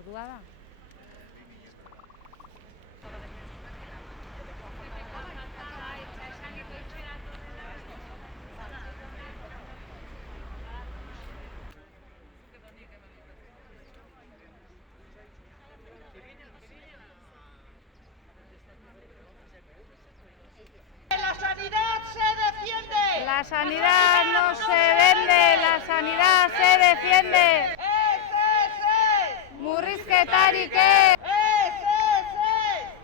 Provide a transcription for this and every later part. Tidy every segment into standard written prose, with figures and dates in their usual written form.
Ordua da. La sanidad se defiende. La sanidad no se vende, la sanidad se defiende. Murrizketarik ez.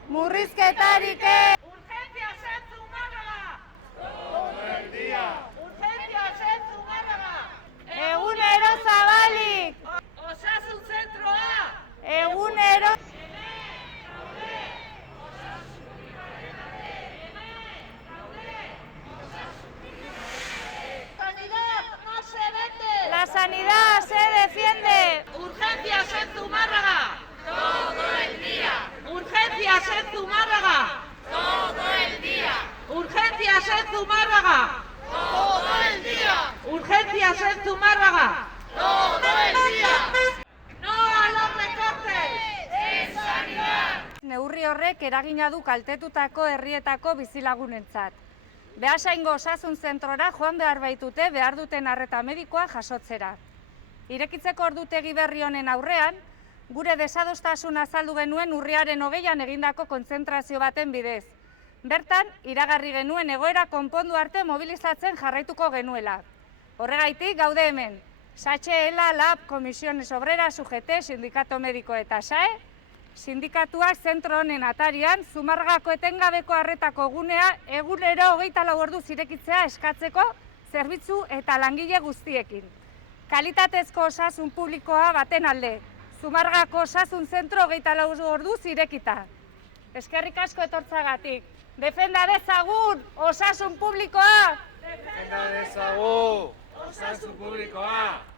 Murrizketarik ez. Urgencias en Zumárraga. Todo el día. Urgencias en Zumárraga. Egunero zabalik. Osasun zentroa. Egunero. Sanidad no se vende. La sanidad se defiende. Urgencias en Zumárraga. Todo el día. Urgencias en Zumárraga. Todo el día. Urgencias en Zumárraga. Todo el día. Urgencias en Zumárraga. Todo el día. No a los recortes. En sanidad. Neurri horrek eragina du kaltetutako herrietako bizilagunentzat. Beasaingo osasun zentrora joan behar baitute behar duten arreta medikoa jasotzera. Irekitzeko ordutegi berri honen aurrean, gure desadostasuna azaldu genuen urriaren 20an egindako kontzentrazio baten bidez. Bertan, iragarri genuen egoera konpondu arte mobilizatzen jarraituko genuela. Horregaitik gaude hemen, SACHE, ELA, LAB, Comisiones Obreras, UGT, Sindikato Mediko eta SAE, sindikatuak zentro honen atarian, Zumarragako etengabeko arretako gunea egunero 24 orduz irekitzea eskatzeko zerbitzu eta langile guztiekin. Kalitatezko osasun publikoa baten alde, Zumarragako osasun zentro 24 orduz irekita. Eskerrik asko etortzagatik. Defenda dezagun osasun publikoa! Defenda dezagun osasun publikoa!